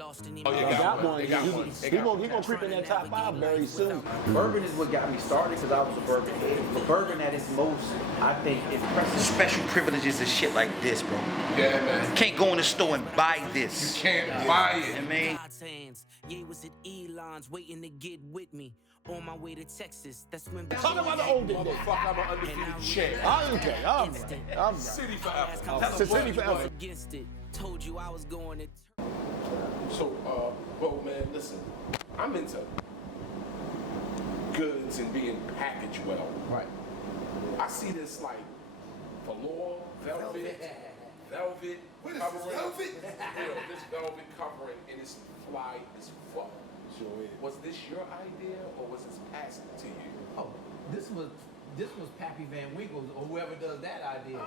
Oh, you got one. They got one. He gonna creep in that top 5 very soon. Bourbon is what got me started because I was a bourbon head. But bourbon at its most, I think, impressive. Special privileges and shit like this, bro. Yeah, man. Can't go in the store and buy this. You can't buy it. I mean, Yeah, was at Elon's waiting to get with me. On my way to Texas, that's when. Talk about the older days. Motherfucker, I'm an undefeated champ. Okay, all right. City forever. City forever. Against it. Told you I was going to. So, Bo, man, listen. I'm into goods and being packaged well. right. I see this like velour, velvet. What is covering. this, velvet? This velvet covering, and it's fly as fuck. Sure is. Was this your idea, or was this passed to you? Oh, this was Pappy Van Winkle or whoever does that idea.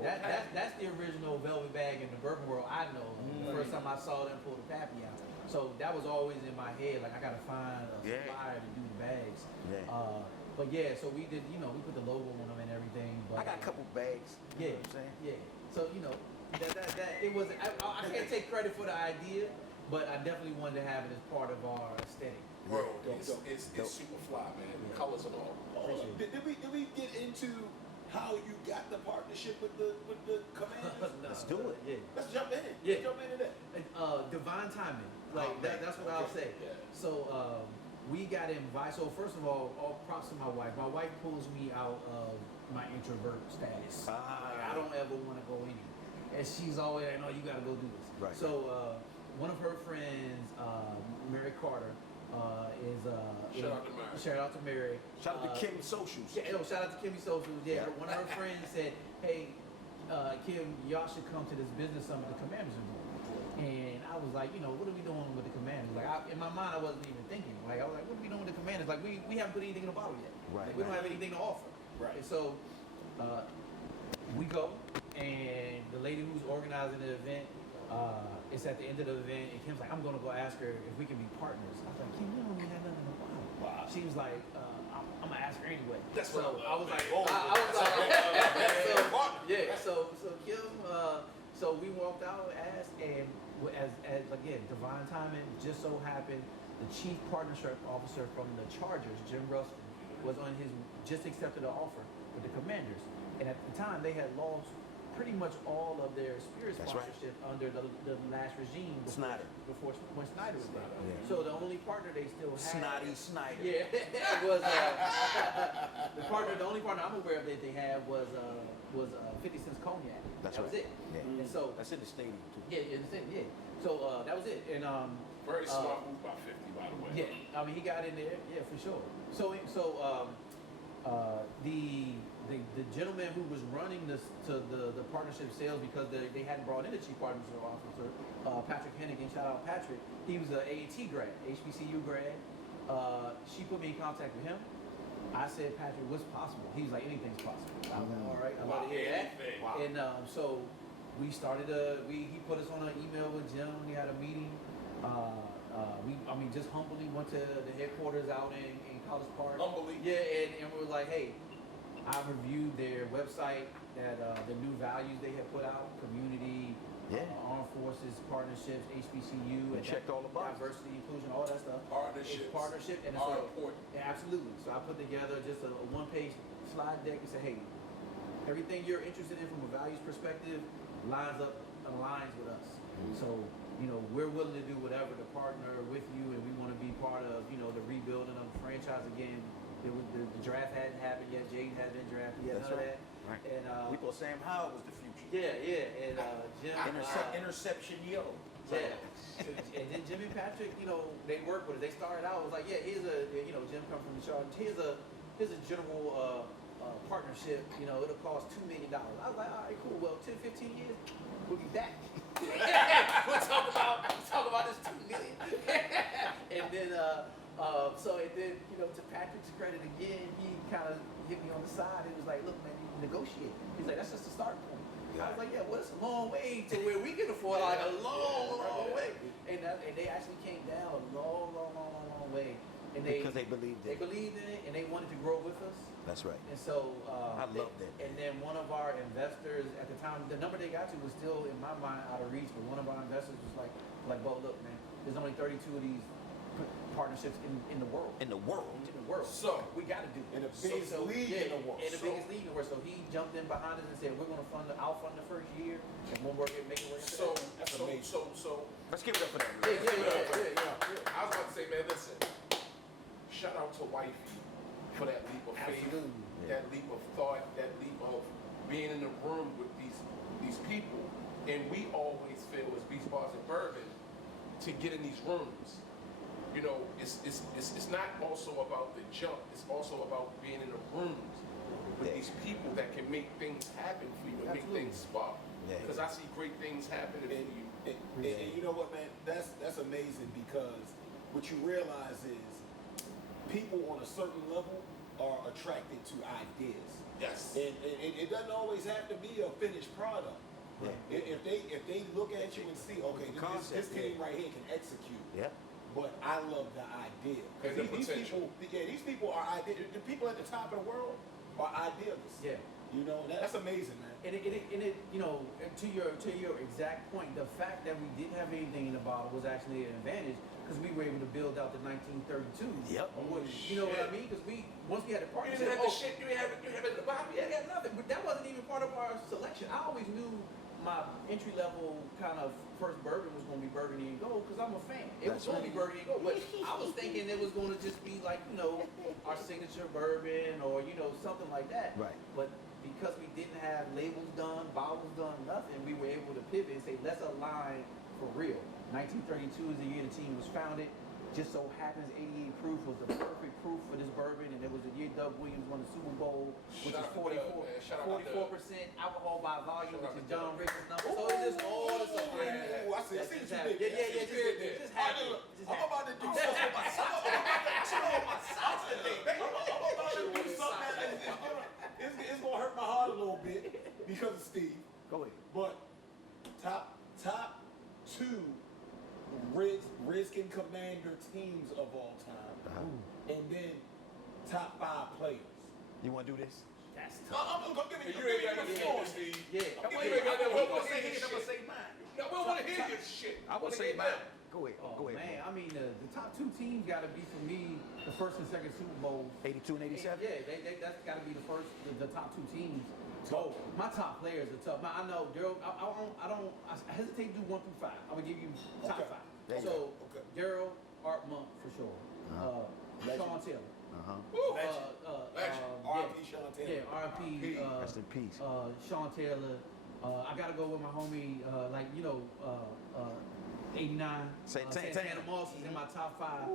That's the original velvet bag in the bourbon world. I know the first time I saw them pull the Pappy out. So that was always in my head. Like I gotta find a supplier to do the bags. Yeah. But yeah, so we did. We put the logo on them and everything. But I got a couple bags. Yeah, You know what I'm saying? yeah. So that it was. I can't take credit for the idea, but I definitely wanted to have it as part of our aesthetic. Bro, it's super fly, man. The colors and all. Did we get into how you got the partnership with the Commanders? Let's do it. Yeah. Let's jump in. Yeah. Let's jump into that. Divine timing. Like that's what I'll say. Yeah. So we got invited. So first of all props to my wife. My wife pulls me out of my introvert status. Like, I don't ever want to go anywhere. And she's always like, no, you got to go do this. Right. So one of her friends, Mary Carter, is Shout out to Mary. Shout out to Mary. Shout out to Kim Socials. Shout out to Kimmy Socials. Yeah, Yeah. one of her friends said, "Hey, Kim, y'all should come to this business summit the Commanders are doing." And I was like, what are we doing with the Commanders? Like, in my mind, I wasn't even thinking. Like, I was like, what are we doing with the Commanders? Like, we haven't put anything in the bottle yet. Right, Like, we don't have anything to offer. Right. And so we go, and the lady who's organizing the event, it's at the end of the event, and Kim's like, I'm going to go ask her if we can be partners. I was like, Kim, you don't even have nothing in the bottle. Wow. She was like, I'm going to ask her anyway. That's so what I was like, oh, I was like, so so Kim, so we walked out, asked, and as again, divine timing, just so happened, the chief partnership officer from the Chargers, Jim Ruston, was on just accepted an offer with the Commanders. And at the time, they had lost pretty much all of their Spirit That's right. sponsorship under the last regime before when Snyder was there. Yeah. So the only partner they still had, Snyder. yeah, was the only partner I'm aware of that they had was 50 Cent's Cognac. That's that was right. it. Yeah. And so That's in the stadium too. yeah, in the same, yeah. So that was it. And Very smart move by 50, by the way. yeah, I mean he got in there, yeah, for sure. So the gentleman who was running the partnership sales, because they hadn't brought in a chief partnership officer, Patrick Hennigan, shout out Patrick. He was an AET grad, HBCU grad. She put me in contact with him. I said, Patrick, what's possible? He was like, anything's possible. I was like, all right, I love to hear that. Wow. And so we started he put us on an email with Jim. We had a meeting. Just humbly went to the headquarters out in College Park. Humbly? Yeah, and we were like, hey, I reviewed their website, that the new values they had put out, community, armed forces, partnerships, HBCU, and checked all the boxes. diversity, inclusion, all that stuff. Partnerships Partnership, and are so, important. yeah, absolutely. So I put together just a one-page slide deck and said, hey, everything you're interested in from a values perspective aligns with us. So, we're willing to do whatever to partner with you, and we want to be part of, the rebuilding of the franchise again. The draft hadn't happened yet. Jaden hadn't been drafted yet. That's None right. of that. Right. And We thought Sam Howell was the future. yeah. And Jim. Interception yo. Yeah. And then Jimmy and Patrick, they work with it. They started out, it was like, yeah, here's Jim come from the Chargers. Here's a general partnership. It'll cost $2 million. I was like, all right, cool. Well, 10, 15 years, we'll be back. we'll talk about this $2 million. And then, to Patrick's credit again, he kind of hit me on the side. He was like, look, man, you negotiate. He's like, that's just the start point. I was like, yeah, well, it's a long way to where we can afford, like a long way. And they actually came down a long way and Because they believed in They it. believed in it, and they wanted to grow with us. That's right. And so I love that. And then one of our investors at the time, the number they got to was still in my mind out of reach. But one of our investors was like, "Bo, look, man, there's only 32 of these partnerships in the world. In the world. In the world. So, we got to do it. in the biggest league in the world. In the So- biggest league in the world. So he jumped in behind us and said, "We're going to I'll fund the first year, and we'll make it work." So, That's so, amazing. so, Let's give it up for that. yeah. I was about to say, man, listen. Shout out to Wifey for that leap of faith, Absolutely. that leap of thought, that leap of being in the room with these people. And we always feel as Beach Bars and Bourbon to get in these rooms. You know, it's not also about the jump. It's also about being in the rooms with these people that can make things happen for you and make Absolutely. things spark. Yeah. Because I see great things happening for you. And you know what, man? That's amazing because what you realize is people on a certain level are attracted to ideas. Yes. And it doesn't always have to be a finished product. Yeah. If they look at you and see, okay, this Concept, team right here can execute. Yeah. But I love the idea. And the These potential. these people are the people at the top of the world are idealists. Yeah. You know, that's amazing, man. And it, you know, to your exact point, the fact that we didn't have anything in the bottle was actually an advantage because we were able to build out the 1932s. Yep. You know what I mean? Because once we had a You partnership, didn't have the shit. You didn't have it in the bottom. yeah, had nothing. But that wasn't even part of our selection. I always knew my entry level kind of first bourbon was going to be Burgundy and Gold because I'm a fan. It was going to be Burgundy and Gold, but I was thinking it was going to just be like, you know, our signature bourbon or, you know, something like that. Right. But because we didn't have labels done, bottles done, nothing, we were able to pivot and say, let's align for real. 1932 is the year the team was founded. Just so happens 88 proof was the perfect proof for this bourbon, and it was the year Doug Williams won the Super Bowl, which Shout is out to Doug, man. Shout out to 44% alcohol by volume, Shout out which is to John Doug. Rick's number. So it's just all the stuff. Ooh, I see what you did. Yeah, just happened. I'm about to do something with my socks. I'm about to chill on my socks today, baby. I'm about to do something it's gonna hurt my heart a little bit because of Steve. Go ahead. But top two Redskin Commander teams of all time, and then top 5 players. You want to do this? That's I'm gonna give You ain't got no floor, floor, Steve. Yeah. I'm gonna say I'm gonna say mine. No, we don't want to hear your shit. I will say mine. Go ahead. Oh Go ahead. man, I mean the top two teams got to be for me the first and second Super Bowls. 82 and 87? Yeah, that's got to be the top two teams. So my top players are tough. Now, I know Daryl. I hesitate to do 1 through 5. I would give you top Okay. 5. There you So Okay. Daryl, Art Monk for sure. Sean Taylor. Legend. R.I.P. Sean Taylor. Yeah, R.I.P. Rest in peace. Sean Taylor. I gotta go with my homie, 89. Santana Moss is in my top 5.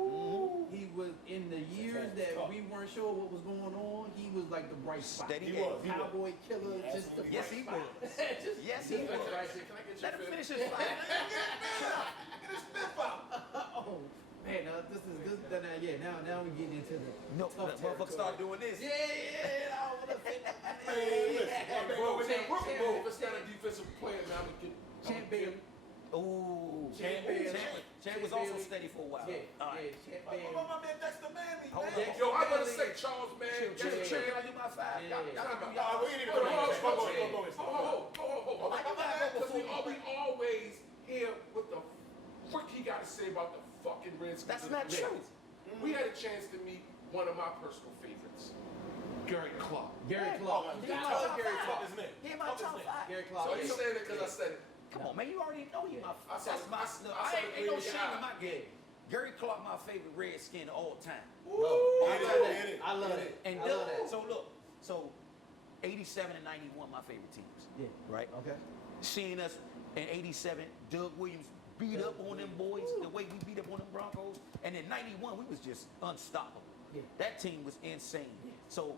He was in the years that we weren't sure what was going on. He was like the bright spot. Steady He Eddie. was. Cowboy killer, Yeah, just the absolutely. Yes, bright he spot. was. Just Yes, he the was. bright spot. Can I get Let your him finish fifth? his fight. Get his fifth out. Oh man, now we getting into the No, tough that motherfucker territory. start doing this. Yeah, I wanna fit that. If it's not a defensive player, now we can. Champ Bailey. Ooh. Champ Bailey. Champ was also steady for a while. Yeah, All right. Champ My Bailey. man Dexter Manley, Hold man. on. Yo, I'm gonna say Charles, man. Chill, Yes, chill. Can I man. do my 5? Yeah. We ain't even going to Hold on. Because we always hear what the frick he got to say about the fucking Redskins. That's and not the true. Ravens. We had a chance to meet one of my personal favorites, Gary Clark. Gary Oh, Clark. my I God. love Gary Fuck Clark. his name. He in my Fuck his top name. 5. Gary Clark. So you saying it because I said it? Come on, man. You already know he my. I saw That's it. my. I saw I it ain't no in your shame in eye. my game. Gary Clark, my favorite Redskin of all time. I love it. And I love that. so 87 and 91, my favorite teams. Yeah. Right? Okay. Seeing us in 87, Doug Williams beat up on them boys the way we beat up on them Broncos. And in 91, we was just unstoppable. Yeah. That team was insane. Yeah. So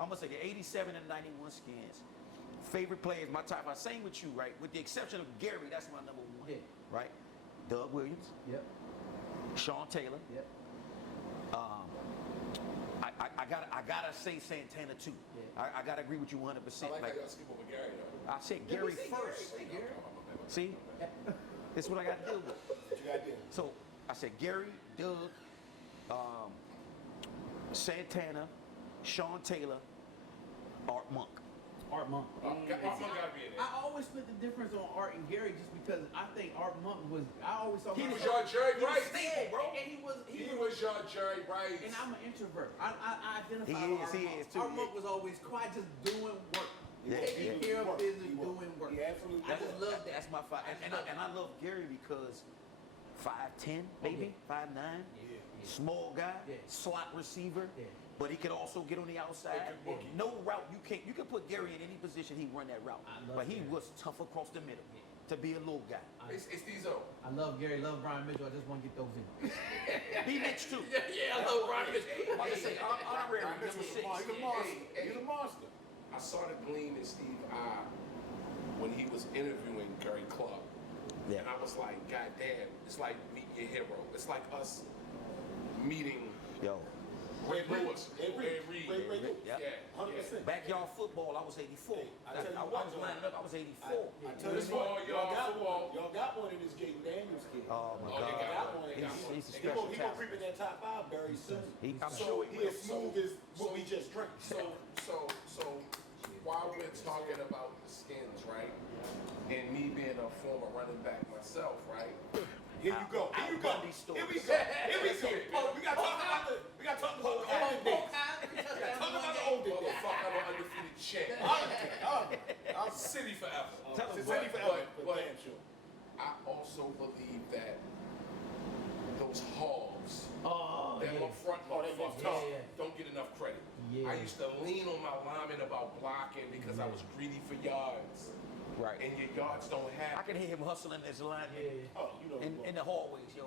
I'm gonna say the 87 and 91 Skins. Favorite players, my top. I sang with you, right? With the exception of Gary, that's my number 1. Yeah. Right? Doug Williams, Yep. Sean Taylor. Yep. I gotta say Santana too. Yeah. I gotta agree with you 100%. I like how y'all skip over Gary though. I said Gary first. See, this is what I got to deal with. What you got there? So I said Gary, Doug, Santana, Sean Taylor, Art Monk. Art Monk. Art Monk gotta be in there. I always split the difference on Art and Gary just because I think Art Monk was. I always saw. He was myself- your Jerry he was Rice. stable, bro. And he was. He was your Jerry Rice. And I'm an introvert. I identify He with is, Art he Monk. is too, Art yeah. Monk was always quiet, just doing work. Yeah, Taking yeah. care of Work. business, He work. doing work. He absolutely I just work. love that. That's my five. And I love Gary because 5'10", maybe, 5'9", Yeah. small guy, Yeah. slot receiver, Yeah. but he can also get on the outside. Yeah, good bookie. No route you can put Gary in any position, he run that route. I love But he Gary. was tough across the middle to be a little guy. It's Diesel. I love Gary, love Brian Mitchell. I just want to get those in. Be Mitch too. Yeah, I love Brian Mitchell. I'm about to say honorary Brian number Mitchell's 6. a monster. He's a monster. Hey, He's a monster. I saw the gleam in Steve I when he was interviewing Gary Clark. Yeah. And I was like, God damn, it's like meet your hero. It's like us meeting Yo, Ray Ray Lewis. Reed. Ray Lewis. Yep. Yeah. 100%. backyard football, I was 84. I tell you I what, was John. lining up, I was 84. I tell you This what, ball, y'all. y'all got one in this Jaden Daniels kid. Oh my Oh, they God. got one. They got He's- one. he's a They He got special gonna talent. creep in that top 5 very soon. I'm So- sure He as smooth as what we just drank. So while we're talking about the skins, right? And me being a former running back myself, right? Here you go. Here you go. Bundy story. Here we go. Here we go. Oh, we got to talk about the olden days. Talk about the olden days. Motherfucker, I'm an undefeated champ. I'm City forever. Tell us City forever, but- damn sure. I also believe that those hogs, Oh, them yeah. up front they motherfuckers, tough. Yeah. don't get enough credit. Yeah. I used to lean on my lineman about blocking because I was greedy for yards. Right. And your yards don't I have. can hear him hustling as a lineman Yeah. Oh, you know. in the hallways. Yo,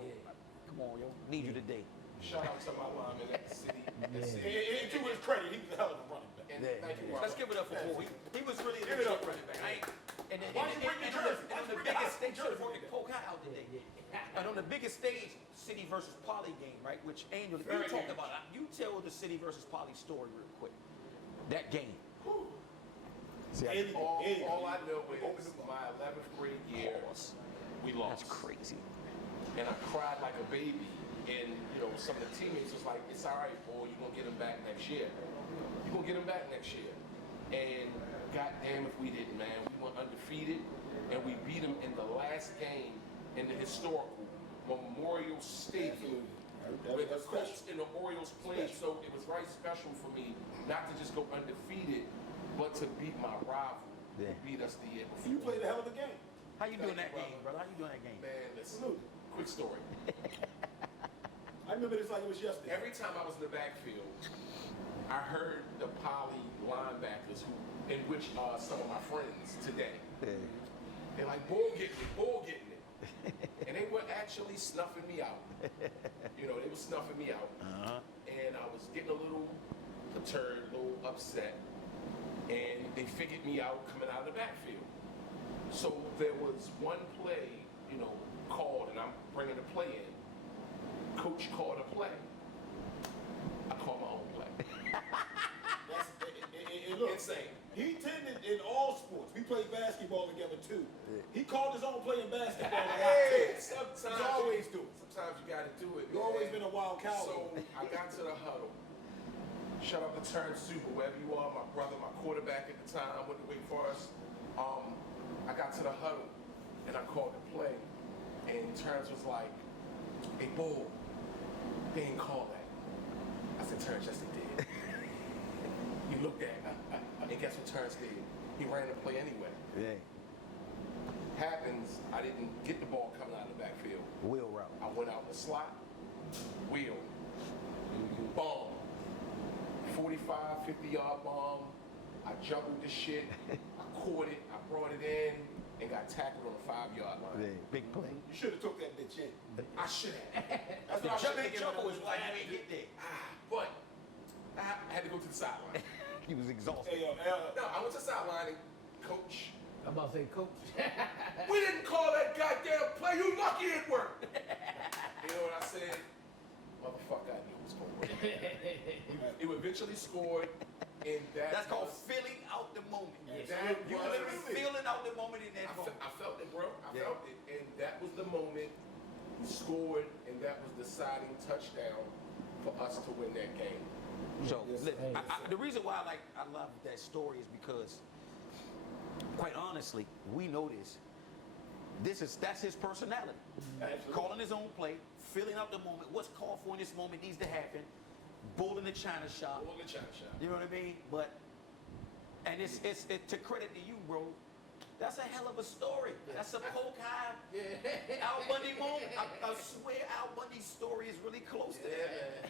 come on, yo, need you today. Shout out to my lineman at the city. Yeah. And to his credit, he was a hell of a running back. And Yeah. thank you, Let's Robert. give it up for Boy. He was really a Give it legit up. running back. I ain't- And then, Why and, you and, bring the and, jersey? and Why on you the bring the biggest high stage, jersey? Polk High out today. And on the biggest stage, City versus Poly game, right? Which annually, you Very talked huge. about it. You tell the City versus Poly story real quick. That game. See, And- All I know is my 11th grade year, we lost. that's crazy. And I cried like a baby. And, you know, some of the teammates was like, it's all right, boy, you're going to get him back next year. You're going to get him back next year. And goddamn if we didn't, man. We went undefeated, and we beat them in the last game in the historical Memorial Stadium. Where the Colts and the Orioles played, so it was very special for me not to just go undefeated, but to beat my rival who Yeah. beat us the year before. You played a hell of a game. How you doing Thank that you, game, brother. brother? How you doing that game? Man, listen, Absolutely. quick story. I remember this like it was yesterday. Every time I was in the backfield, I heard the Poly linebackers, in which are some of my friends today. They're like, ball getting it, ball getting it. And they were actually snuffing me out. You know, they were snuffing me out. And I was getting a little perturbed, a little upset. And they figured me out coming out of the backfield. So there was one play, you know, called, and I'm bringing the play in. Coach called a play. I called my own play. And look, Insane. he tended in all sports. We played basketball together too. He called his own play in basketball a lot Hey, too. sometimes He's always do it. Sometimes you gotta do it. You've always man. been a wild So cowboy. I got to the huddle. Shout out to Terrence Super, wherever you are, my brother, my quarterback at the time, went to Wake Forest. I got to the huddle and I called the play, and Terrence was like, "Hey, Bull, they didn't call that." I said, "Terrence, yes they did." He looked at me, and guess what Terrence did? He ran the play anyway. Yeah. Happens, I didn't get the ball coming out of the backfield. Wheel route. I went out in the slot, wheel, bomb, 45, 50-yard bomb. I juggled the shit, I caught it, I brought it in, and got tackled on the 5-yard line. Yeah. Big play. You should have took that bitch in. I should have. That's The what I should big have jumper was done. like you ain't get there. But I had to go to the sideline. He was exhausted. Hey, No, I went to the sideline and coach, I'm about to say, Coach. we didn't call that goddamn play. You lucky it worked. You know what I said? Motherfucker, I knew it was going to work. It eventually scored, and That's called feeling out the moment. That You was- literally feeling out the moment in that moment. I felt it, bro. I Yeah. felt it. And that was the moment we scored, and that was the deciding touchdown for us to win that game. So Yes, listen, hey. the reason why I love that story is because, quite honestly, we know this. That's his personality. Absolutely. Calling his own play, filling out the moment. What's called for in this moment needs to happen. Bull in the China shop. All the China shop. You know what I mean? But and it's to credit to you, bro. That's a hell of a story. That's a poke high Al Bundy moment. I swear Al Bundy's story is really close to that.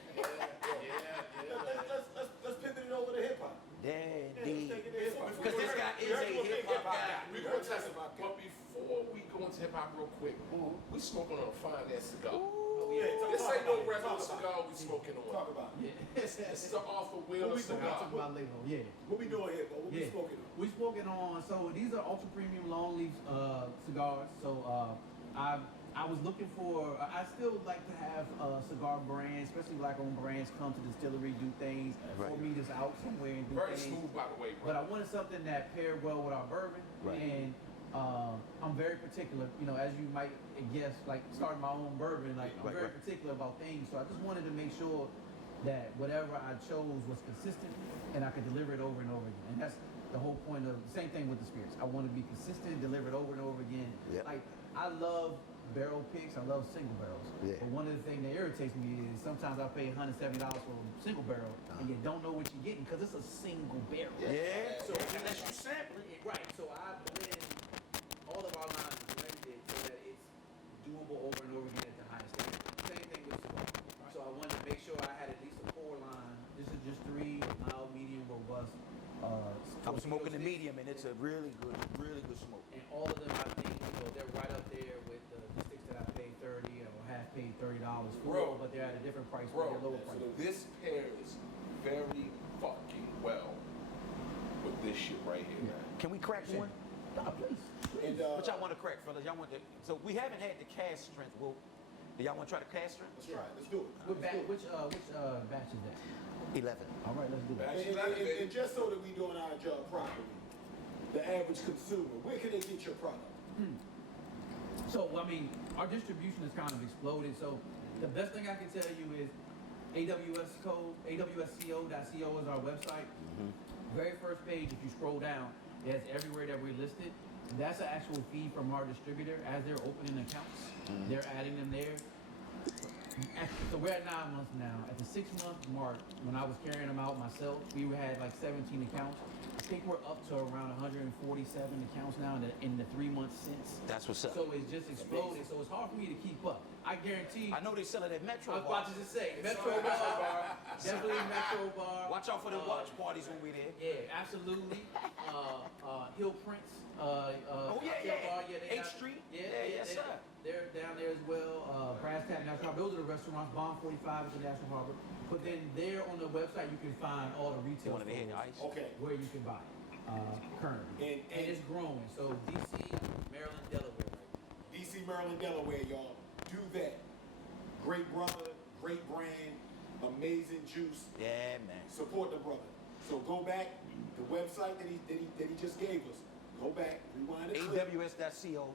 Let's pivot it over to hip hop. Daddy. Because Because this guy is a hip hop guy. We gonna test it, but before we go into hip hop real quick, we smoking on a fine ass cigar. This ain't no regular cigar we smoking Talk on. about it. It's the Arthur What Wheeler we cigar. Talk about later. Yeah. What we doing here, bro? What we Yeah. smoking on? We smoking on, so these are ultra premium long leaf cigars. So I was looking for, I still like to have cigar brands, especially black owned brands, come to the distillery, do things, Right. 4 meters out somewhere and do Very things. smooth, by the way, But bro. I wanted something that paired well with our bourbon. Right. And I'm very particular, as you might guess, like starting my own bourbon, like I'm Right, very right. particular about things. So I just wanted to make sure that whatever I chose was consistent and I could deliver it over and over again. And that's the whole point of, same thing with the spirits. I want to be consistent, deliver it over and over again. Yeah. Like, I love barrel picks, I love single barrels. Yeah. But one of the things that irritates me is sometimes I pay $170 for a single barrel and you don't know what you're getting because it's a single barrel. Yeah. So Unless you sample it. Right, so I blend all of our lines blended so that it's doable over and over again at the highest standard. Same thing with cigar. So I wanted to make sure I had at least a 4 line. This is just 3 mild, medium, robust. I'm smoking the sticks. medium, and it's a really good smoke. And all of them, I think, they're right up there with the sticks that I paid $30 or half paid $30 for, Bro. but they're at a different price Bro, point, they're lower price. this pairs very fucking well with this shit right here, man. Can we crack one? Nah, please. And What y'all want to crack, fellas? Y'all want to? So we haven't had the cast strength. Well, do y'all want to try the cast strength? let's try it. Let's do it. Which Let's do it. which batch is that? 11. All right, let's do it. And just so that we doing our job properly, the average consumer, where can they get your product? So, I mean, our distribution has kind of exploded. So, the best thing I can tell you is awsco.co is our website. Very first page, if you scroll down, it has everywhere that we're listed. That's an actual feed from our distributor. As they're opening accounts, they're adding them there. So we're at 9 months now. At the 6-month mark, when I was carrying them out myself, we had like 17 accounts. I think we're up to around 147 accounts now in the 3 months since. That's what's up. So it's just exploded. So it's hard for me to keep up. I guarantee. I know they sell it at Metro I was Bar. about to just say Metro Bar, definitely Metro Bar. Watch out for the watch parties when we there. Yeah, absolutely. Hill Prince. Oh, yeah, cocktail yeah. bar, they 8th got- Street? Yeah, Yeah, yes, sir. They're down there as well. Brass Tap National Harbor. Those are the restaurants. Bomb 45 is the National Harbor. But then there on the website you can find all the You retail want to hit stores ice? Okay. where you can buy currently. And it's growing. So DC, Maryland, Delaware right now. DC, Maryland, Delaware, y'all. Do that. Great brother, great brand, amazing juice. Yeah, man. Support the brother. So go back, the website that he just gave us. Go back, rewind the clip. AWS.co.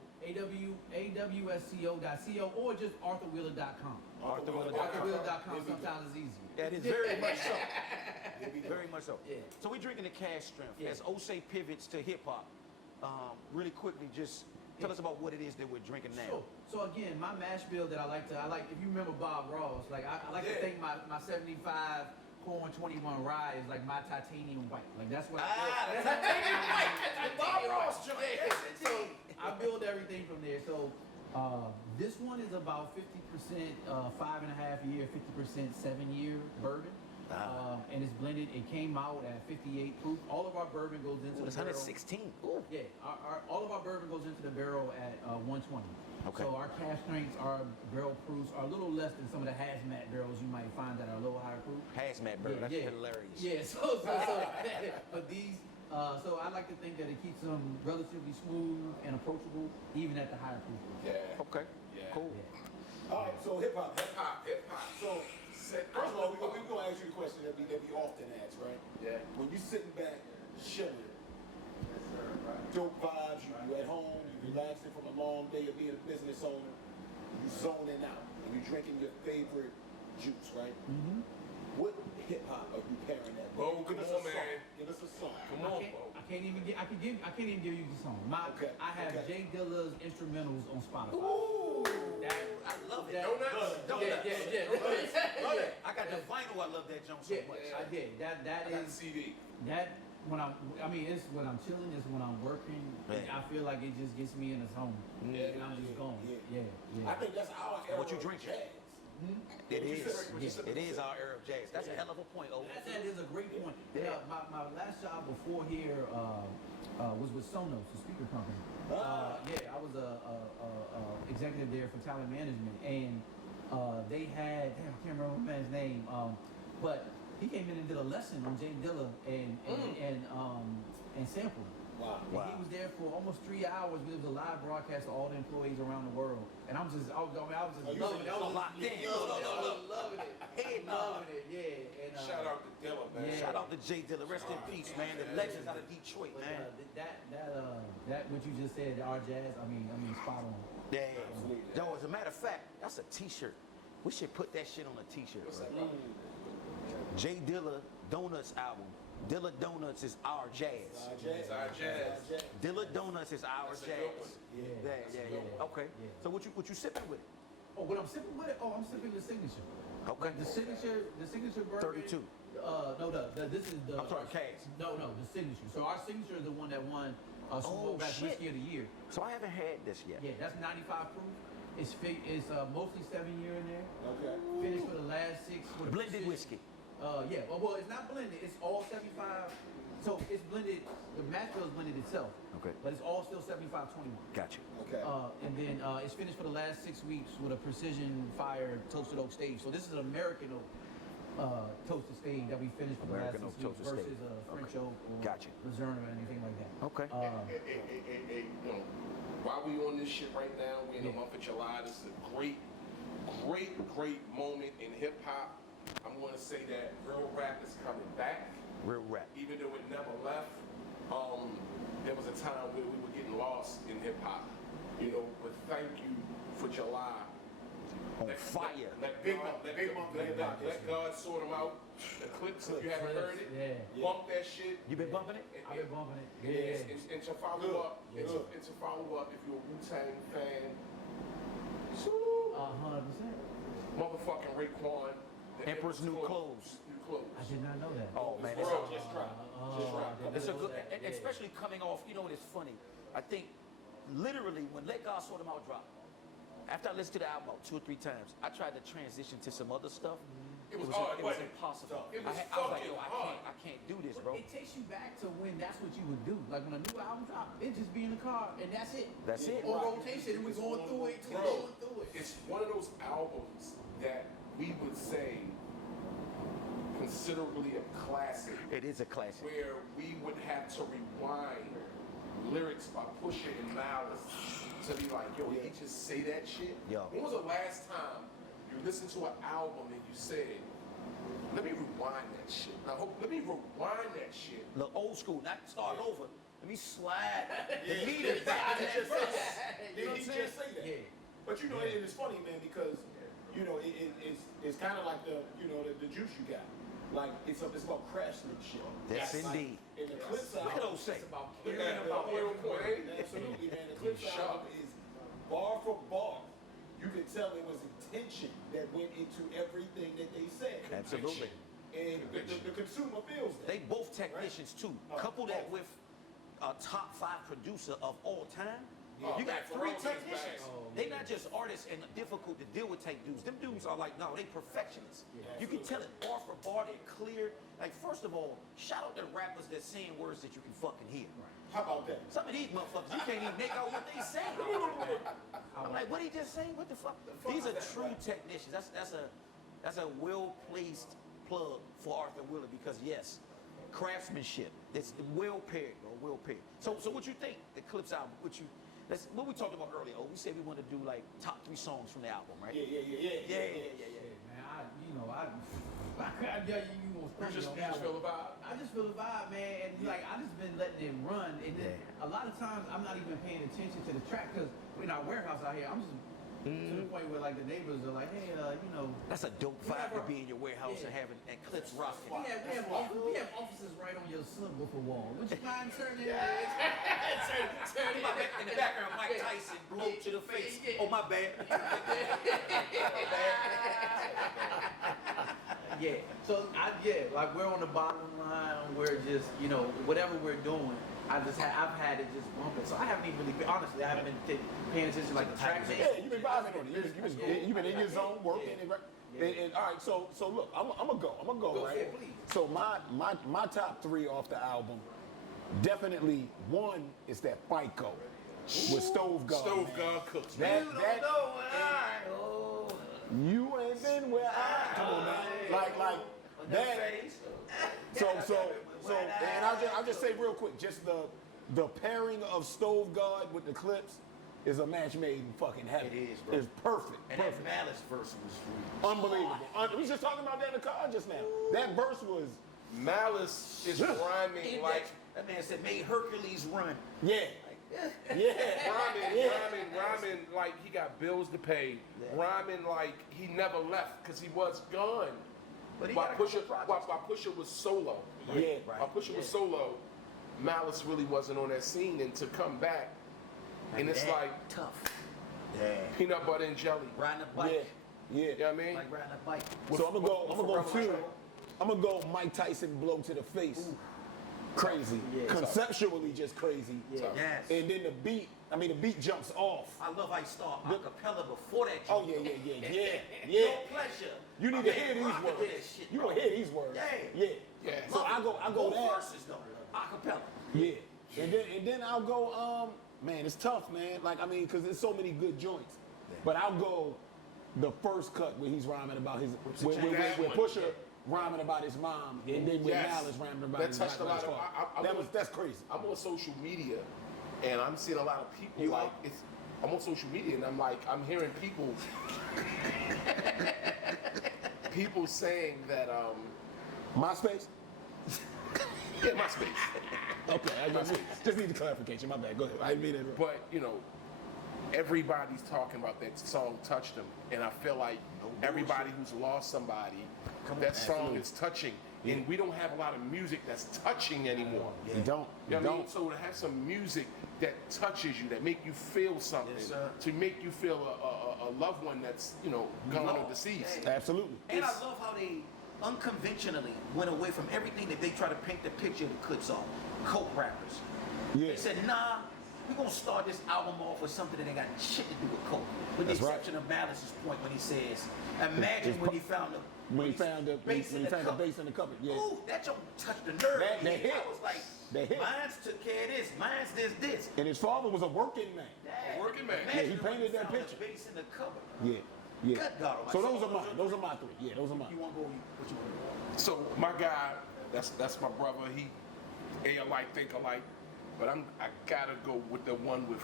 awsco.co or just arthurwheeler.com. ArthurWheeler.com. Arthurwheeler.com sometimes is easier. That is very much so. There we go. Very much so. Yeah. So we're drinking the cash strength. Yeah. As Osei pivots to hip hop, really quickly, just tell us about what it is that we're drinking now. Sure. So again, my mash bill that I like, if you remember Bob Ross, like I like to think my 75 Corn 21 Rye is like my titanium white. Like that's what I feel. titanium white. That's Bob Ross joint. Yes, So indeed. I build everything from there. So this one is about 50% 5.5 year, 50% 7-year bourbon. And it's blended. It came out at 58 proof. All of our bourbon goes into Ooh, it's the barrel. 116. Ooh. Yeah, all of our bourbon goes into the barrel at 120. Okay. So our cash strengths, our barrel proofs are a little less than some of the hazmat barrels you might find that are a little higher proof. Hazmat bourbon. That's hilarious. Yeah, but these, so I like to think that it keeps them relatively smooth and approachable, even at the higher proof. Yeah. Okay. Yeah. Cool. All right, so hip hop. Hip hop, hip hop. So, first of all, we're going to ask you the question that we often ask, right? Yeah. When you're sitting back, chilling, dope vibes, you at home, you relaxing from a long day of being a business owner, you zoning out, and you're drinking your favorite juice, right? Mm-hmm. What hip hop are you pairing that? Bo, with? Give come us a on, man. song. Give us a song. Come on, Bo. I can't even give you the song. Okay, I have okay. Jay Dilla's instrumentals on Spotify. Ooh, That- I love it. that- Donuts. Yeah. Love Yeah. it. I got the vinyl. I love that joint so Yeah, much. I did. That I got the is CD. that when it's when I'm chilling, it's when I'm working. Yeah. I feel like it just gets me in the zone. Yeah, And I'm just going. yeah. Yeah. I think that's our era. What you of drinking? jazz. It What you is. said, what you said, It what you is said. our era of jazz. That's a hell of a point, O. That is a great point. Yeah. My last job before here was with Sonos, the speaker company. I was a executive there for talent management, and they had I can't remember my man's name, but he came in and did a lesson on Jay Dilla and sampling. Wow. And he was there for almost 3 hours. It was a live broadcast to all the employees around the world, and I was just loving it. I was you loving said it. locked in. Loving it. Head nod. Loving it. Yeah. And, Shout out to Dilla, man. yeah. Shout out to Jay Dilla. Rest in peace, man. The legends out of Detroit, But, man. that what you just said, our jazz. I mean, spot on. Yeah. Absolutely. Yo, as a matter of fact, that's a T-shirt. We should put that shit on a T-shirt. What's that, bro. bro? Jay Dilla Donuts album. Dilla Donuts is our jazz. Our jazz. Our jazz. Dilla Donuts is our That's a jazz. good one. Yeah. Okay. Yeah. So what you sipping with? Oh, what I'm sipping with it? Oh, I'm sipping the signature. Okay. The signature bourbon. 32. No, this is the. I'm sorry, Cass. No, the signature. So our signature is the one that won Oh, Smoke Back shit. Whiskey of the Year. So I haven't had this yet. Yeah, that's 95 proof. It's mostly 7 year in there. Okay. Finished for the last 6. With a Blended precision. whiskey. Yeah. Well, it's not blended. It's all 75. So it's blended. The mash bill is blended itself. Okay. But it's all still 75-21. Gotcha. Okay. And then it's finished for the last 6 weeks with a precision fire toasted oak stage. So this is an American oak toasted stage that we finished for the last American 6 oak weeks toasted versus stage. French oak or Gotcha. Luzerne or anything like that. Okay. Hey, you know, while we on this shit right now, we in the Yeah. month of July. This is a great moment in hip hop. I'm gonna say that real rap is coming back, Real rap. even though it never left. There was a time where we were getting lost in hip hop, you know. But thank you for July. On fire. Let Big God, month, let, big God- month, let, big God- month. let God sort them out. The clips, if you haven't heard it, Yeah. bump that shit. You been bumping it? And- I've been bumping it. and, Yeah. and to follow Good. up, and Good. to follow up, if you're a Wu-Tang fan, 100%. motherfucking Raekwon, the Emperor's New Clothes. New clothes. I did not know that. Oh man, Bro, it's just dropped. Oh, Just dropped. I didn't It's a know good, that. Yeah. especially coming off. You know what is funny? I think literally when Let God Sort 'Em Out dropped, after I listened to the album about 2 or 3 times, I tried to transition to some other stuff. It was hard, It was wasn't it? impossible. It was I was like, fucking yo, hard. I can't do this, But bro. it takes you back to when that's what you would do. Like when a new album dropped, it just be in the car and that's it. That's it. On rotation, and we're going through it, Bro, going through it. it's one of those albums that we would say considerably a classic, It is a classic. where we would have to rewind lyrics by Pusha and Malice to be like, yo, did he just say that shit? Yo. When was the last time you listened to an album and you said, let me rewind that shit? Now, let me rewind that shit. Look, old school, not start over. Let me slide the meter back to that verse. Did he just say that? Yeah. But you know, it is funny, man, because you know it's kind of like the juice you got. Like it's about craftsmanship. Yes, Like, indeed. in the clip side, Look at those it's say. about Look caring at about that. every Point word. eight. Absolutely, man. The clip He's side sharp. is bar for bar. You could tell it was intention that went into everything that they said. Absolutely. And the consumer feels that. They both technicians too. Couple that with a top 5 producer of all time. Oh, You got man, 3 Pharrell's technicians. bad. They not just artists and difficult to deal with type dudes. Them dudes are like, no, they perfectionists. You can tell it bar for bar, they're clear. Like, first of all, shout out to rappers that saying words that you can fucking hear. How about that? Some of these motherfuckers, you can't even make out what they say. I'm like, what he just saying? What the fuck? These are true technicians. That's a well-placed plug for Arthur Wheeler because yes, craftsmanship. It's well paired, bro. Well paired. So what you think? The Clips album? What we talked about earlier. Oh, we said we want to do like top 3 songs from the album, right? Yeah. Man, you gonna You just feel the vibe. I just feel the vibe, man, and like I just been letting it run, and then a lot of times I'm not even paying attention to the track because in our warehouse out here, I'm just To the point where like the neighbors are like, hey, you know, That's a dope vibe to be in your warehouse and having and clips rocking. we have offices right on your subwoofer wall. Would you mind turning it? In the background, Mike Tyson, blow to the face. Oh, my bad. Yeah. So like we're on the bottom line. We're just, you know, whatever we're doing. I've had it just bumping. So I haven't even really been, honestly, I haven't been paying attention to like the track Yeah, you've been vibing on it. You've been in your zone working. And all right, so look, I'm gonna go, right? Yeah, please. So my top 3 off the album, definitely one is that FICO with Stove God. Stove God cooks. That you ain't been where I come on, man. Like that. So and I'll just say real quick, just the pairing of Stove God with the clips is a match made in fucking heaven. It is, bro. It's perfect. And perfect. that Malice verse was Unbelievable. We was just talking about that in the car just now. That verse was, Malice is rhyming like that man said, made Hercules run. yeah. rhyming like he got bills to pay, rhyming like he never left because he was gone. But he While got a couple Pusha was solo. Yeah. While Pusha was solo, Malice really wasn't on that scene, and to come back, and it's like tough. Yeah. peanut butter and jelly. Riding a bike. Yeah. You know what I mean? Like riding a bike. So I'm gonna go Forever 2. True. I'm gonna go Mike Tyson blow to the face. Crazy. Yeah. Conceptually just crazy. Yeah. Yes. And then the beat jumps off. I love how you start a cappella before that. Oh joint. yeah. No pleasure. You need to hear these rockin' words. with that shit, You bro. gonna hear these words. Yeah. Yeah. So I go Both that. verses though. A cappella. Yeah. And then I'll go, man, it's tough, man. Like, I mean, because there's so many good joints. But I'll go the first cut where he's rhyming about his, where Pusha rhyming about his mom, and then with Malice rhyming about That his touched a lot of. that's crazy. I'm on social media, and I'm seeing a lot of people I'm on social media, and I'm hearing people saying that MySpace? yeah, MySpace. Okay, I just need the clarification. My bad. Go ahead. I didn't mean it. But you know, everybody's talking about that song touched them, and I feel like everybody who's lost somebody, that song is touching, and we don't have a lot of music that's touching anymore. You don't. You know what I mean? So to have some music that touches you, that make you feel something, Yes, sir. to make you feel a loved one that's gone or deceased. Yeah. Absolutely. And I love how they unconventionally went away from everything that they try to paint the picture of the clips on. Coke rappers. Yeah. They said, nah, we're gonna start this album off with something that ain't got shit to do with Coke. With the That's right. exception of Malice's point when he says, imagine when he found the bass in the cupboard. Yeah. Ooh, that joke touched the nerve. That hit. I was like, That hit. mine's took care of this, mine's this. And his father was a working man. Dad, working man. imagine Yeah, he when painted that found picture. The bass in the cupboard. Yeah. Yeah. Good God Almighty. So those are mine. Those are my 3. Yeah, those are mine. You want to go? What you want? So my guy, that's my brother. He alike, think alike, but I gotta go with the one with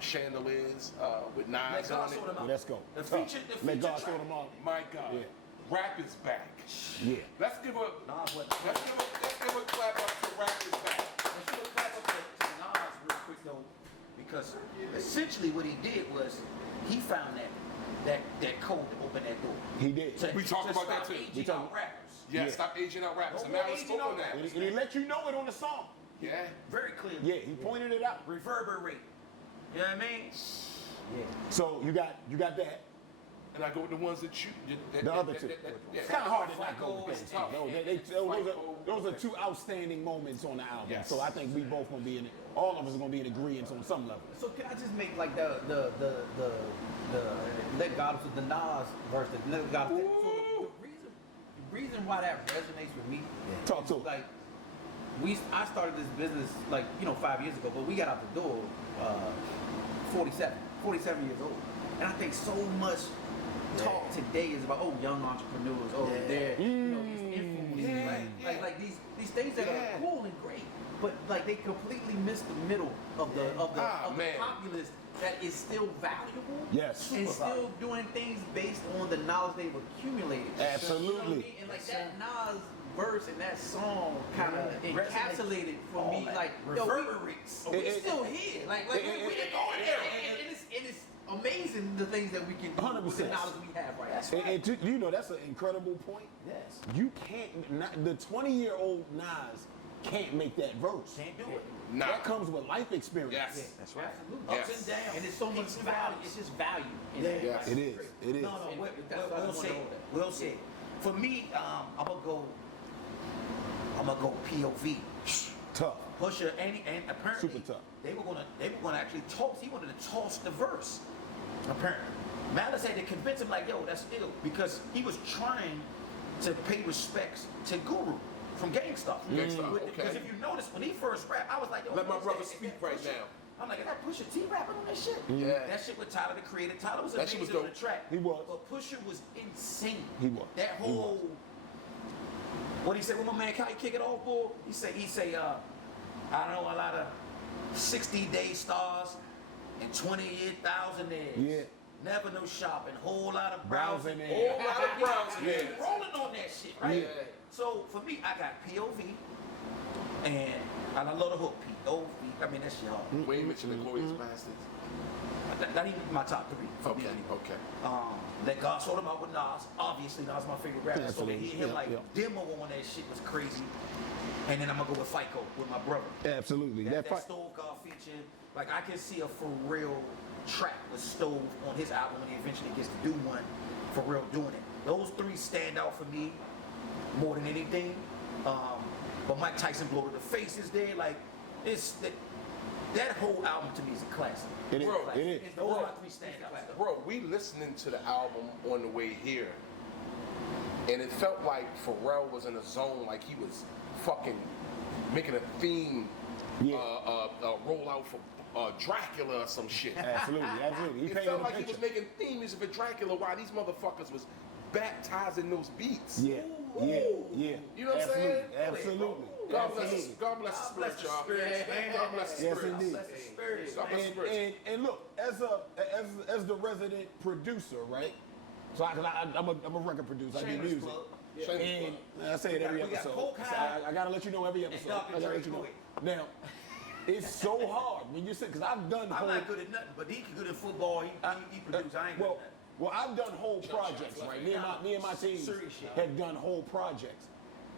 Chandeliers with Let Nas God on it. sort them out. Let's go. The Tough. feature Let God track. sort them out. My God, Yeah. Rap is back. Yeah. Let's give a Nas what? let's give a clap up to Rap is back. Let's do a clap up to Nas real quick though, because essentially what he did was he found that code to open that door. He did. To- We talked to about stop that too. aging We talked- out rappers. Yeah, Yeah. stop aging out rappers. No And more now let's aging spoke out on that. rappers. And he let you know it on the song. Yeah. Very clearly. Yeah, he pointed it out. Reverberate. You know what I mean? Yeah. So you got that. And I go with the ones that you. The other 2. Yeah. It's kind of hard to not go with It's those. tough. Those are 2 outstanding moments on the album. Yes. So I think we both gonna be in it. All of us are gonna be in agreement on some level. So can I just make like the Let God the Nas verse, the Let God. So the reason why that resonates with me, Talk to him. like I started this business 5 years ago, but we got out the door 47 years old, and I think so much talk today is about young entrepreneurs, they're these influencers, right? Like these things that are cool and great, but like they completely miss the middle of the man. populace that is still valuable. Yes. And still doing things based on the knowledge they've accumulated. Absolutely. You know what I mean? And like that Nas verse and that song kind of encapsulated for me, like, yo, reverberates. we still here. Like we going there. And it's amazing. amazing the things that we can do with the 100%. knowledge we have right That's now. right. And you know, that's an incredible point. Yes. You can't, the 20-year-old Nas can't make that verse. Can't do it. Nah. That comes with life experience. Yes. That's right. Absolutely. Ups Yes. and downs. And it's so much Peaks and value. valleys. It's just value. In Yeah. it. Yes. It is. It is. No, no, And well that's what I well wanna said. know that. Well said. For me, I'm gonna go POV. Tough. Pusha and apparently Super tough. they were gonna actually toss. He wanted to toss the verse. Apparently, Malice had to convince him like, yo, that's ill, because he was trying to pay respects to Guru from Gangstar. Gangstar, Because okay. if you notice, when he first rapped, I was like, yo, Let my who's brother that? speak Is that right Pusha? now. I'm like, is that Pusha T rapping on that shit? Yeah. That shit with Tyler, the Creator. Tyler was That shit amazing was on the dope. track. He was. But Pusha was insane. He was. That He was. whole. What he said, when my man Kai kick it off, boy, he say, I know a lot of 60-day stars and 28,000 days. Yeah. Never no shopping, whole lot of Browsing browsing. in. Whole Whole lot of browsing, Yeah. yeah. Rolling on that shit, right? Yeah. So for me, I got POV, and I love the hook, POV. I mean, that shit hard. We ain't mentioning the Glorious Bastards. Not even my top three. For me Okay, anyway. okay. Let God sort him out with Nas. Obviously, Nas my favorite rapper. So to Absolutely. hear him Yeah, like yeah. demo on that shit was crazy. And then I'm gonna go with FICO with my brother. Absolutely. That fight- Stove God feature, like I can see a for real track with Stove on his album when he eventually gets to do one for real doing it. Those three stand out for me more than anything. But Mike Tyson Blow to the Face is there. Like that whole album to me is a classic. It is. Bro, It is. Those are Bro. my three standouts. Bro, we listening to the album on the way here, and it felt like Pharrell was in a zone, like he was fucking making a theme Yeah. roll out for Dracula or some shit. Absolutely. Absolutely. He It painted felt a like he picture. was making theme music for Dracula while these motherfuckers was baptizing those beats. Yeah. Yeah. Yeah. You know what I'm Absolutely. saying? Absolutely. God bless, Absolutely. God bless the spirit, y'all. spirits, man. God bless the Yes, spirit. indeed. Bless the spirits, God man. bless the spirit. And look, as the resident producer, right? So I'm a record producer. I do Shameless music. plug. Shameless And I say it every We got episode. Coke So High I gotta let you know every episode. Dr. I gotta Dre let you know. Boy. Now, it's so hard when you say, because I've done I'm whole. not good at nothing, but he good at football. He produced. I ain't good Well, at well, I've done whole projects, right? Me and my team Serious shit. have done whole projects.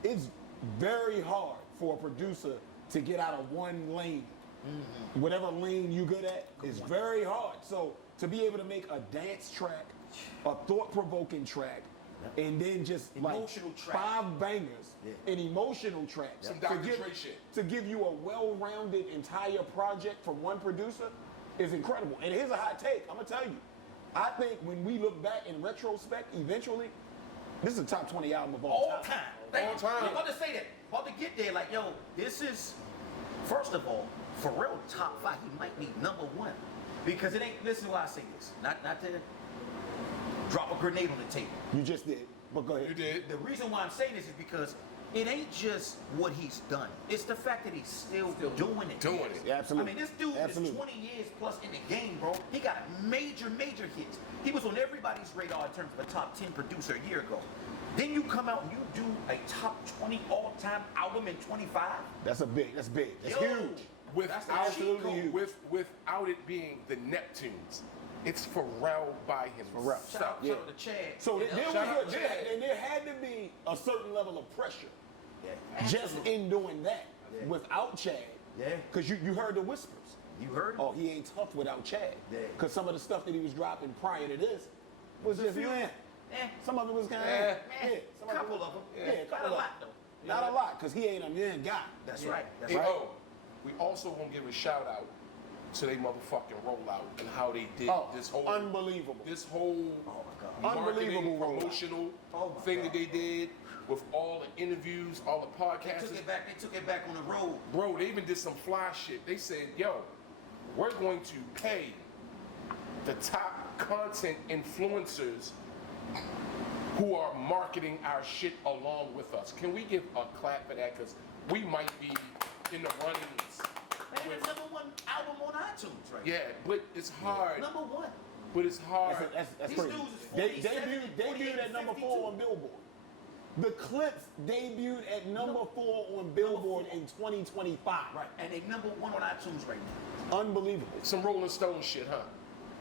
It's very hard for a producer to get out of one lane. Whatever lane you good at is very hard. So to be able to make a dance track, a thought-provoking track, and then just Emotional like track. 5 bangers, an emotional track, Some to Dr. give, Dre shit. to give you a well-rounded entire project from one producer is incredible. And here's a hot take. I'm gonna tell you. I think when we look back in retrospect, eventually, this is a top 20 album of all all time. time. Thank All you. time. I'm about to say that. About to get there. Like, yo, this is, first of all, Pharrell top 5. He might be #1 because it ain't. Listen, why I say this. Not to drop a grenade on the table. You just did, but go ahead. You did. The reason why I'm saying this is because it ain't just what he's done. It's the fact that he's still doing it. Doing it. Yeah, absolutely. I mean, this dude Absolutely. is 20 years plus in the game, bro. He got major hits. He was on everybody's radar in terms of a top 10 producer a year ago. Then you come out and you do a top 20 all-time album in 25. That's big. That's Yo, huge. that's the absolutely cheat code. huge. Without it being the Neptunes, it's Pharrell by himself. Shout out to Chad. So And there, Shout out to there, Chad. and there had to be a certain level of pressure Yeah, just absolutely. in doing that Yeah. without Chad. Yeah. Because you heard the whispers. You heard? Oh, he ain't tough without Chad. Yeah. Because some of the stuff that he was dropping prior to this was just, few. man. Eh. Some of it was kind of, Eh. some of it Couple was- of them. Yeah, Not couple a of lot, them. though. Not a lot, because he ain't a man guy. That's right. That's Hey, right. oh, we also gonna give a shout out to they motherfucking rollout and how they did Oh, this whole unbelievable. this whole Oh my God. marketing Unbelievable rollout. promotional Oh my thing God. that they did with all the interviews, all the They podcasts. took it back on the road. Bro, they even did some fly shit. They said, yo, we're going to pay the top content influencers who are marketing our shit along with us. Can we give a clap for that? Because we might be in the runnings. Man, it's #1 album on iTunes, right? Yeah, but it's hard. #1. But it's hard. That's These crazy. dudes is They 47, debuted at number 4 on 52. Billboard. The Clips debuted at number 4 on Billboard in 2025. Right. And they #1 on iTunes right now. Unbelievable. Some Rolling Stone shit, huh?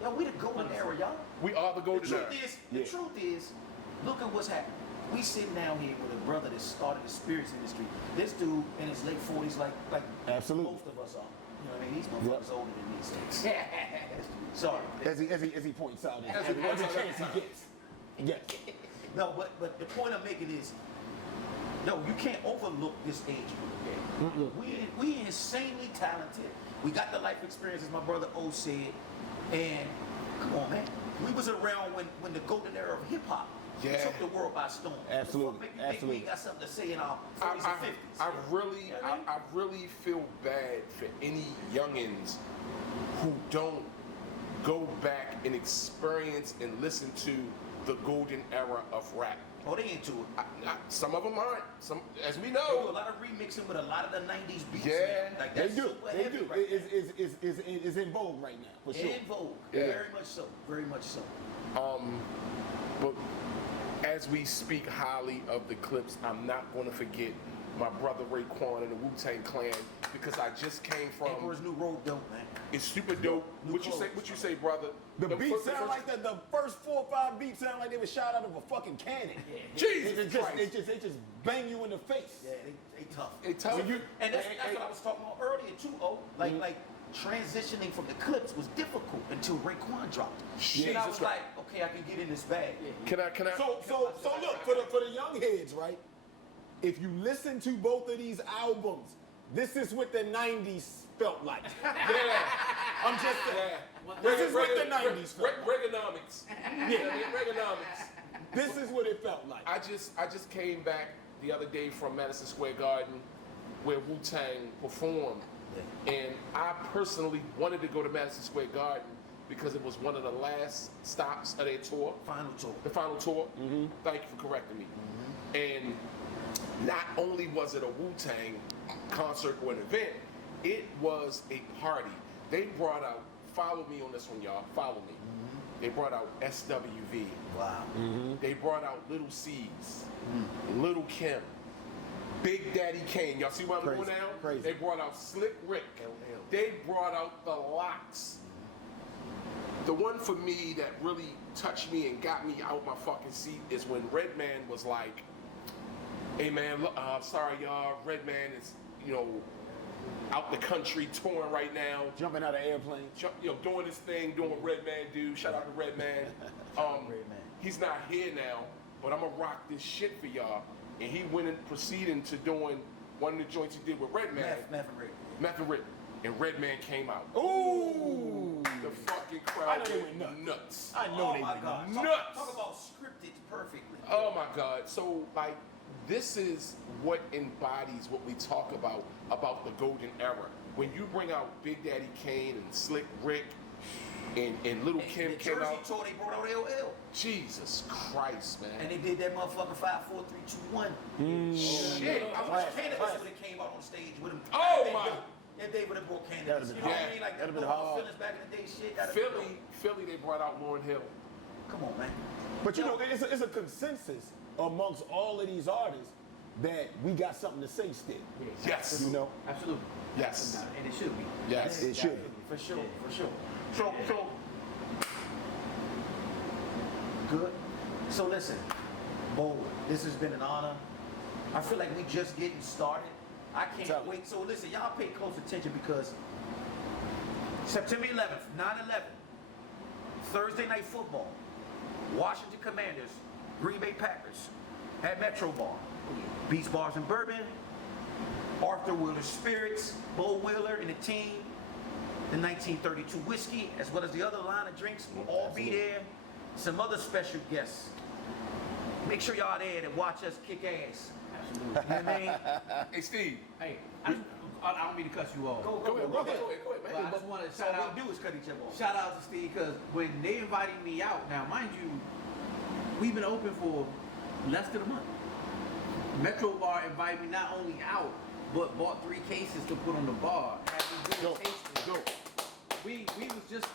Yo, we the golden era, y'all. We are the The golden truth era. is, the truth is, look at what's happening. We sitting down here with a brother that started the spirits industry. This dude in his late 40s, like Absolutely. most of us are. You know what I mean? These motherfuckers older than me. So. Sorry. As he points out, As he points every out. chance he gets. Yes. No, but the point I'm making is, no, you can't overlook this age group. We insanely talented. We got the life experience, as my brother O said, and come on, man, we was around when the golden era of hip hop Yeah. took the world by storm. Absolutely, What the fuck make you think absolutely. we ain't got something to say in our 40s and 50s? I really feel bad for any youngins who don't go back and experience and listen to the golden era of rap. Oh, they into it. Some of them aren't. Some, as we They do a know. lot of remixing with a lot of the 90s beats. Yeah. man. Like They that's do. super They heavy do. right It's in vogue right now, for now. sure. In vogue. Yeah. Very much so. Very much so. But as we speak highly of the Clips, I'm not going to forget my brother Raekwon and the Wu-Tang Clan because I just came from. Emperor's New Road dope, man. It's super dope. New What you say? clothes. What you say, brother? The beats first- sound like that. The first 4 or 5 beats sound like they were shot out of a fucking cannon. Jesus It just, Christ. they just bang you in the face. Yeah, they tough. Hey, tell When me. you- And that's what I was talking about earlier too, oh. Like transitioning from the Clips was difficult until Raekwon dropped. And I was Jesus like, okay, I can get in this bag. Can I? So look for the young heads, right? If you listen to both of these albums, this is what the '90s felt like. Yeah. I'm just saying. Yeah. This is what the '90s felt like. Reaganomics. Reaganomics. This is what it felt like. I just came back the other day from Madison Square Garden where Wu-Tang performed. And I personally wanted to go to Madison Square Garden because it was one of the last stops of their tour. Final tour. The final tour. Thank you for correcting me. And not only was it a Wu-Tang concert or an event, it was a party. They brought out, follow me on this one, y'all, follow me. They brought out SWV. Wow. They brought out Little C's, Little Kim, Big Daddy Kane. Y'all see what I'm Crazy, doing now? crazy. They brought out Slick Rick. LL. They brought out the Locks. The one for me that really touched me and got me out my fucking seat is when Redman was like, hey man, sorry y'all, Redman is, out the country touring right now. Jumping out of airplanes. Doing his thing, doing what Redman do. Shout out to Redman. Redman. He's not here now, but I'm gonna rock this shit for y'all. And he went and proceeding to doing one of the joints he did with Redman. Meth and Rick. Meth and Rick. And Redman came out. Ooh. The fucking I crowd know they went went nuts. I know Oh they my did. God. Nuts. Talk about scripted perfectly. Oh my God. So like, this is what embodies what we talk about the golden era. When you bring out Big Daddy Kane and Slick Rick and Little Kim the came Jersey out. tour, they brought out LL. Jesus Christ, man. And they did that motherfucker 5, 4, 3, 2, 1. Shit. I wish Classic, Candace classic. would have came out on stage with him. Oh, They- my. And they would have brought Candace. That'd've You been know what hard. I mean? Like That'd've the been hard. feelings back in the day shit. That'd've been Philly, they brought out Lauryn Hill. dope. Come on, man. But it's a consensus amongst all of these artists that we got something to say still. Yes. You know? Absolutely. Yes. And it should be. Yes. It should. For sure, for sure. So good. So listen, Bo, this has been an honor. I feel like we just getting started. I can't Tell me. wait. So listen, y'all pay close attention because September 11th, 9/11, Thursday night football, Washington Commanders, Green Bay Packers at Metro Bar, Beach Bars and Bourbon, Arthur Wheeler Spirits, Bo Wheeler and the team, the 1932 whiskey, as well as the other line of drinks will all be there. Some other special guests. Make sure y'all there to watch us kick ass. Absolutely. You know what I mean? Hey, Steve. Hey, I don't mean to cut you off. Go Go ahead, ahead. But I just wanted to So shout what out. we do is cut each other off. Shout out to Steve because when they invited me out, now mind you, we've been open for less than a month. Metro Bar invited me not only out, but bought 3 cases to put on the bar. Had me doing tasting. We was just,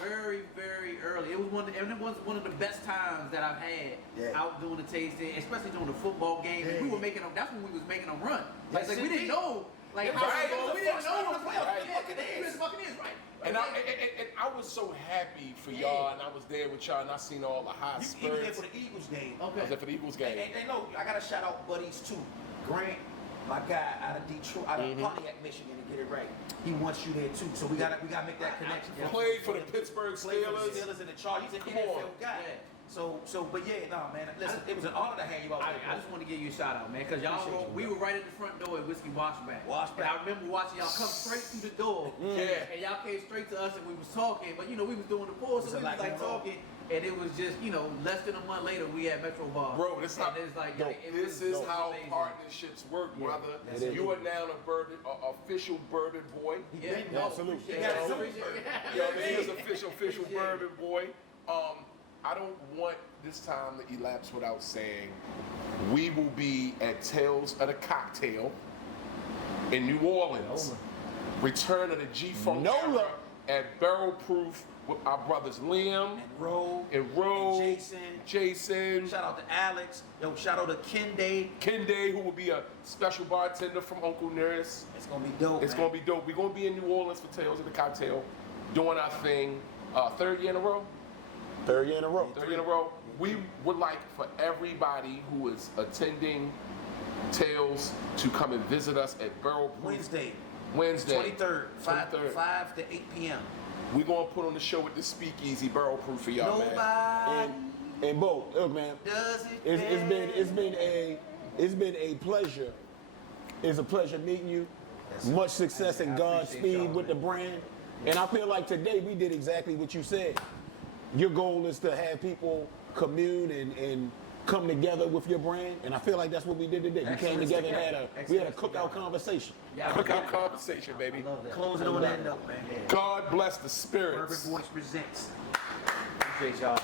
very, very early. It was one of the best times that I've had out doing the tasting, especially during the football game. And we were making them. That's when we was making them run. Yes, We didn't indeed. know. Like, It was how right. we going? We didn't know what Right. the Buccaneers, right? And I was so happy for y'all, and I was there with y'all, and I seen all the high You was there spirits. for the Eagles game. I was Okay. there for the Eagles game. And no, I gotta shout out buddies too. Grant, my guy out of Detroit, out of Pontiac, Michigan, to get it right. He wants you there too. So we gotta make that connection. Played for the Pittsburgh Played for the Steelers. Steelers and the Chargers. He's an Come on. NFL guy. Yeah. But yeah, nah, man. Listen, it was an honor to have you out I there. just want to give you a shout out, man, because y'all Appreciate you, we bro. were right at the front door at Whiskey Washback. Washback. And I remember watching y'all come straight through the door. Yeah. And y'all came straight to us and we was talking, but we was doing the pause, It's so a we was lightning like roll. talking, and it was just, less than a month later we had Metro Bar. Bro, this not. And it's like, No, it This was is how amazing. partnerships work, brother. It is. You are now a official bourbon boy. Yeah, Absolutely. appreciate Yeah, it. appreciate it. You know what I mean? He's official Appreciate it. bourbon boy. I don't want this time to elapse without saying we will be at Tales of the Cocktail in New Orleans. Return of the G-Funk Nola. era at Barrel Proof with our brothers Liam And Roe. and Ro, And Jason, Shout out to Alex. Yo, shout out to Kende. Kende, who will be a special bartender from Uncle Nearest. It's gonna be dope. It's man. gonna be dope. We're gonna be in New Orleans for Tales of the Cocktail, doing our thing. Third year in a row. Third year in a row. Third year in a row. We would like for everybody who is attending Tales to come and visit us at Barrel Proof Wednesday, Wednesday. 23rd, 23rd. 5 to 8 p.m. We're gonna put on the show with the Speakeasy Barrel Proof for y'all, man. Nobody And Bo, look, man, does it. it's been a pleasure. It's a pleasure meeting you. Much success and I Godspeed appreciate y'all, with the man. brand. And I feel like today we did exactly what you said. Your goal is to have people commune and come together with your brand, and I feel like that's what we did today. We came Excellence together and had together. a cookout conversation. Yeah, Cookout conversation, baby. I love that. Closing on that note, man. God bless the spirits. Urban Voice presents. Appreciate y'all.